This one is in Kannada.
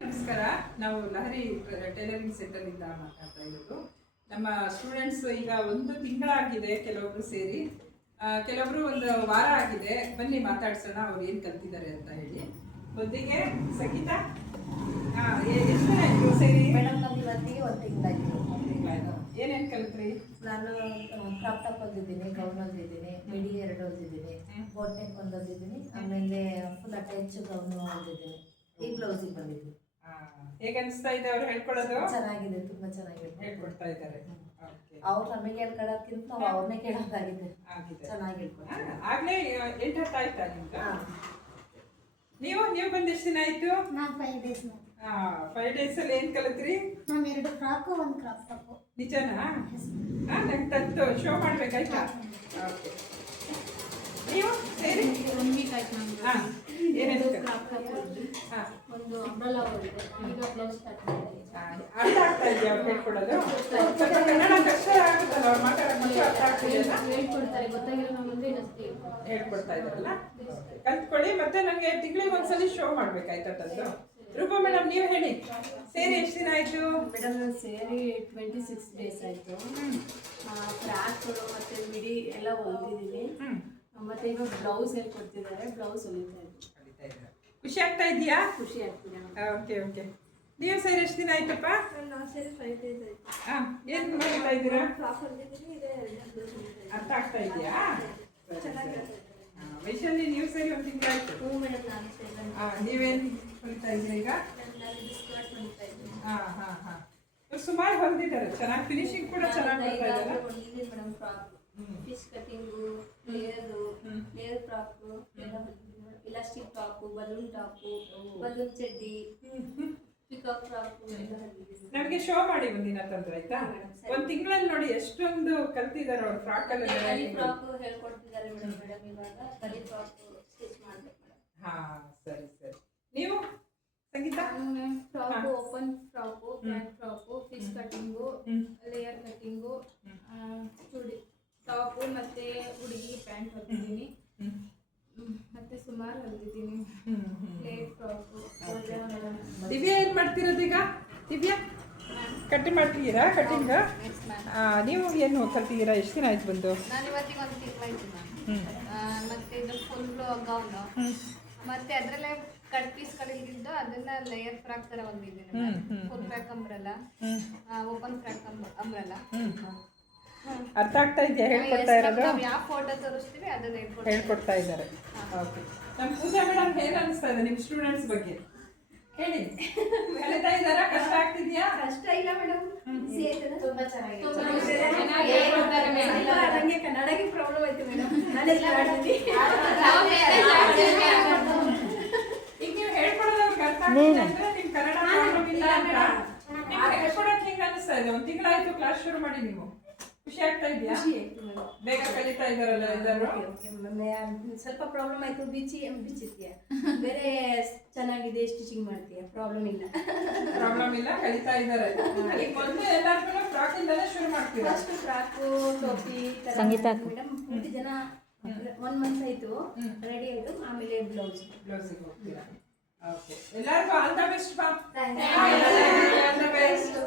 ನಮಸ್ಕಾರ. ನಾವು ಲಹರಿ ಟೈಲರಿಂಗ್ ಸೆಂಟರಿಂದ ಮಾತಾಡ್ತಾ ಇರೋದು. ನಮ್ಮ ಸ್ಟೂಡೆಂಟ್ಸ್ ಈಗ ಒಂದು ತಿಂಗಳಾಗಿದೆ, ಕೆಲವೊಬ್ರು ಸೇರಿ, ಕೆಲವೊಬ್ರು ಒಂದು ವಾರ ಆಗಿದೆ. ಬನ್ನಿ ಮಾತಾಡ್ಸೋಣ ಅವ್ರು ಏನು ಕಲ್ತಿದ್ದಾರೆ ಅಂತ ಹೇಳಿ. ಮೊದಲಿಗೆ ಸಂಗೀತ, ಎಷ್ಟು ಆಯಿತು ಸೇರಿ? ಮೇಡಮ್ ನಮ್ಗೆ ಇವತ್ತಿಗೆ ಒಂದು ತಿಂಗಳಾಯಿತು. ಏನೇನು ಕಲಿತ್ರಿ? ನಾನು ಕ್ರಾಪ್ ಟಾಪ್ ಓದಿದ್ದೀನಿ, ಗೌನ್ ಓದಿದ್ದೀನಿ, ಮಿಡಿ 2 ಓದಿದ್ದೀನಿ, ಬೋಟ್ ನೆಕ್ 1 ಓದಿದ್ದೀನಿ, ಆಮೇಲೆ ಫುಲ್ ಅಟ್ಯಾಚ್ ಗೌನ್ ಓದಿದ್ದೀನಿ. ಈಗ ಬ್ಲೌಸಿಗೆ ಬಂದಿದ್ದೀನಿ. ಹೇಗೆ ಅನಿಸ್ತಾ ಇದೆ ಅವ್ರು ಹೇಳ್ಕೊಡೋದು? ಚೆನ್ನಾಗಿದೆ, ತುಂಬಾ ಚೆನ್ನಾಗಿದೆ ಹೇಳ್ಕೊಡ್ತಾ ಇದ್ದಾರೆ. ಅವ್ರು ನಮಗೆ ಹೇಳ್ಕೊಡೋದಕ್ಕಿಂತ ನಾವು ಅವ್ರನ್ನೇ ಕೇಳೋದಾಗಿದೆ. ಚೆನ್ನಾಗಿ ಹೇಳ್ಕೊಡ್ತಾರೆ. ಆಗ್ಲೇ 8-10 ಆಯ್ತಾ ನಿಮ್ಗೆ? ನೀವು ಬಂದು ಎಷ್ಟು ದಿನ ಆಯ್ತು? ನಾನು 5 ಡೇಸ್ 5 ಡೇಸ್ ಅಲ್ಲಿ ಏನ್ ಕಲಿತ್ರಿ? ನಾನು 2 ಫ್ರಾಕು 1 ಕ್ರಾಪ್ ಟಾಪ್. ನಿಜನಾ? ನಂಗೆ ತಂದು ಶೋ ಮಾಡ್ಬೇಕಾಯ್ತಾ? ಓಕೆ. ನೀವು ಸೇರಿ 1 ವೀಕ್ ಆಯ್ತು ನಮ್ಗೆ. ಏನೇನು ಕ್ರಾಪ್ ಟಾಪ್ ಓದಿದ್ವಿ, ಒಂದು ಅಂಬ್ರೆಲಾ ಓದಿದೆ, ಈಗ ಬ್ಲೌಸ್ ಸ್ಟಾರ್ಟ್ ಮಾಡಿದ್ದೀನಿ. ಅರ್ಥ ಆಗ್ತಾ ಇದೆಯಾ ಅವ್ರು ಹೇಳ್ಕೊಡೋದು? ಸ್ವಲ್ಪ ಕನ್ನಡ ಕಷ್ಟ ಆಗುತ್ತಲ್ಲ ಅವ್ರು ಮಾತಾಡೋದು, ಅರ್ಥ ಆಗ್ತಿದೆಯಲ್ಲ? ಹೇಳ್ಕೊಡ್ತಾರೆ, ಗೊತ್ತಾಗಿರೋ ನಾವು ಮುಂದೆ ಇನ್ನಷ್ಟೇ ಹೇಳ್ಕೊಡ್ತಾ ಇದ್ದಾರಲ್ಲ, ಕಲ್ತ್ಕೊಳ್ಳಿ. ಮತ್ತೆ ನನಗೆ ತಿಂಗಳಿಗೆ ಒಂದ್ಸಲಿ ಶೋ ಮಾಡ್ಬೇಕಾಯ್ತಾ ತಂದು? ರೂಪಾ ಮೇಡಮ್ ನೀವು ಹೇಳಿ, ಸೇರಿ ಎಷ್ಟು ದಿನ ಆಯ್ತು? ಮೇಡಮ್ ನಾನು ಸೇರಿ 26 ಡೇಸ್ ಆಯಿತು. ಫ್ರಾಕ್ಗಳು ಮತ್ತು ಮಿಡಿ ಎಲ್ಲ ಹೊಲ್ದಿದ್ದೀನಿ. ಮತ್ತು ಈಗ ಬ್ಲೌಸ್ ಹೇಳ್ಕೊಡ್ತಿದ್ದಾರೆ, ಬ್ಲೌಸ್ ಹೊಲಿತಾ ಇದ್ದೀನಿ. ಖುಷಿ ಆಗ್ತಾ ಇದೆಯಾ? ಖುಷಿ ಆಗ್ತಿದೆ. Okay okay. ನೀವು ಸೇರಿ ಎಷ್ಟು ದಿನ ಆಯ್ತಪ್ಪ? ನಾನು ಸೇರಿ 5 ಡೇಸ್ ಆಯಿತು. ಏನು ಮಾಡ್ತಾ ಇದ್ದೀರಾ? ಫ್ರಾಕ್ ಹೊಲ್ದಿದ್ದೀನಿ, ಇದೆ ಅರ್ಥ ಆಗ್ತಾ ಇದೆಯಾ? ಚೆನ್ನಾಗಿದೆ. ವೈಶಾಲಿ ನೀವು ಸೇರಿ ಒಂದು ತಿಂಗಳಾಯ್ತು. ಹ್ಞೂ ಮೇಡಮ್, ನಾನು ಸೇರಿ ನೀವೇನು ಹೊಲಿತಾ ಇದ್ದೀರಾ ಈಗ? ನಾನು ಸ್ಕರ್ಟ್ ಹೊಲಿತಾ ಇದ್ದೀನಿ. ಇವ್ರು ಸುಮಾರು ಹೊಲಿದಿದ್ದಾರೆ, ಚೆನ್ನಾಗಿ ಫಿನಿಶಿಂಗ್ ಕೂಡ ಚೆನ್ನಾಗಿ ಬರ್ತಾ ಇದ್ದಾರೆ. ಹೊಲಿದ್ದೀನಿ madam. Frock, fish cutting, layer frock ಎಲ್ಲ ಹೊಲಿದ್ದೀನಿ madam. Elastic top, balloon top, balloon ಚಡ್ಡಿ, ಪಿಕಾಕ್ ಫ್ರಾಕು ಎಲ್ಲ ಹೊಲಿದ್ದೀನಿ. ನಮಗೆ ಶೋ ಮಾಡಿ ಒಂದಿನ ತಂದ್ರೆ ಆಯ್ತಾ? ಒಂದು ತಿಂಗಳಲ್ಲಿ ನೋಡಿ ಎಷ್ಟೊಂದು ಕಲ್ತಿದ್ದಾರೆ ಅವ್ರು ಫ್ರಾಕ್ ಅಲ್ಲಿ. ಕಲಿ ಫ್ರಾಕ್ ಹೇಳ್ಕೊಡ್ತಿದ್ದಾರೆ ಮೇಡಮ್. ಇವಾಗ ಕಲಿ ಫ್ರಾಕ್ ಸ್ಟಿಚ್ ಮಾಡ್ಬೇಕು ಮೇಡಮ್. ಸರಿ ಸರಿ. ನೀವು ಸಂಗೀತ? Frock, open frock, back frock, fish cutting, layer cutting, ಚೂಡಿ ಟಾಪು, ಮತ್ತೆ ಹುಡುಗಿ ಪ್ಯಾಂಟ್ ಹೊಲಿದ್ದೀನಿ, ಮತ್ತೆ ಸುಮಾರು ಹೊಲಿದ್ದೀನಿ. Late frock. ದಿವ್ಯಾ ಏನ್ ಮಾಡ್ತಿರೋದು ಈಗ? ದಿವ್ಯಾ ಕಟ್ಟಿಂಗ್ ಮಾಡ್ತಿದ್ದೀರಾ? ಕಟ್ಟಿಂಗ್ ನೀವು ಏನು ಕಲ್ತಿದ್ದೀರಾ? ಎಷ್ಟು ದಿನ ಆಯ್ತು ಬಂದು? ನಾನು ಇವತ್ತಿಗೆ 1 ತಿಂಗಳಾಯ್ತು ಮ್ಯಾಮ್. ಮತ್ತೆ ಇದು ಫುಲ್ ಗೌನು, ಮತ್ತೆ ಅದರಲ್ಲೇ ಕಟ್ ಪೀಸ್ಗಳಿದ್ದು ಅದನ್ನ ಲೇಯರ್ ಫ್ರಾಕ್ ತರ ಹೊಂದಿದ್ದೀನಿ. Full frock umbrella, open frock umbrella. ಅರ್ಥ ಆಗ್ತಾ ಇದೆಯಾ ಹೇಳ್ಕೊಡ್ತಾ ಇರೋದು? ನಾವು ಯಾವ ಫೋಟೋ ತೋರಿಸ್ತೀವಿ ಅದನ್ನ ಹೇಳ್ಕೊಡ್ತಾ ಇದ್ದಾರೆ. ಓಕೆ. ನಮ್ಮ ಪೂಜಾ ಮೇಡಮ್ ಏನು ಅನಿಸ್ತಾ ಇದೆ ನಿಮ್ಮ ಸ್ಟೂಡೆಂಟ್ಸ್ ಬಗ್ಗೆ ಹೇಳಿ? ಕಲಿತಾ ಇದ್ದಾರಾ? ಕಷ್ಟ ಆಗ್ತಿದ್ಯಾ? ಕಷ್ಟ ಇಲ್ಲ ಮೇಡಮ್, ತುಂಬಾ ಚೆನ್ನಾಗಿದೆ. ನನಗೆ ಕನ್ನಡಕ್ಕೆ ಪ್ರಾಬ್ಲಮ್ ಆಯ್ತು ಮೇಡಮ್. ನಾನೆಲ್ಲ ಮಾಡ್ತೀನಿ. ಈಗ ನೀವು ಹೇಳ್ಕೊಡೋದವ್ರಿಗೆ ಅರ್ಥ ಆಗ್ತಿದೆ ಅಂದ್ರೆ ನಿಮ್ ಕನ್ನಡ ಪ್ರಾಬ್ಲಮ್ ಇಲ್ಲ ಅಂತ ನಿಮ್ಗೆ ಹೇಳ್ಕೊಡೋಕೆ ಹೆಂಗ ಅನಿಸ್ತಾ ಇದೆ? ಒಂದು ತಿಂಗಳಾಯ್ತು ಕ್ಲಾಸ್ ಶುರು ಮಾಡಿ, ನೀವು ಖುಷಿ ಆಗ್ತಾ ಇದೆಯಾ? ಬೇಗ ಕಲಿತಾ ಇದ್ದಾರಲ್ಲ ಎಲ್ಲರೂ? ಸ್ವಲ್ಪ ಪ್ರಾಬ್ಲಮ್ ಆಯ್ತು, ಬಿಚ್ಚಿದ್ಯಾ ಬೇರೆ ಚೆನ್ನಾಗಿದೆ, ಸ್ಟಿಚಿಂಗ್ ಮಾಡ್ತೀಯ, ಪ್ರಾಬ್ಲಮ್ ಇಲ್ಲ. ಪ್ರಾಬ್ಲಮ್ ಇಲ್ಲ, ಕಲಿತಾ ಇದ್ದಾರೆ. ಈಗ ಮೊದಲು ಎಲ್ಲರಿಗೂ ಫ್ರಾಕ್ ಇಂದಲೇ ಶುರು ಮಾಡ್ತೀರಾ? ಫಸ್ಟ್ ಫ್ರಾಕು, ಟೋಪಿ ಮೇಡಮ್. ಪೂರ್ತಿ ಜನ 1 ಮಂತ್ ಆಯ್ತು ರೆಡಿ ಆಯ್ತು, ಆಮೇಲೆ ಬ್ಲೌಸಿಗೆ ಹೋಗ್ತೀರಾ? ಓಕೆ. ಎಲ್ಲರಿಗೂ all the best. Thank all the best. You.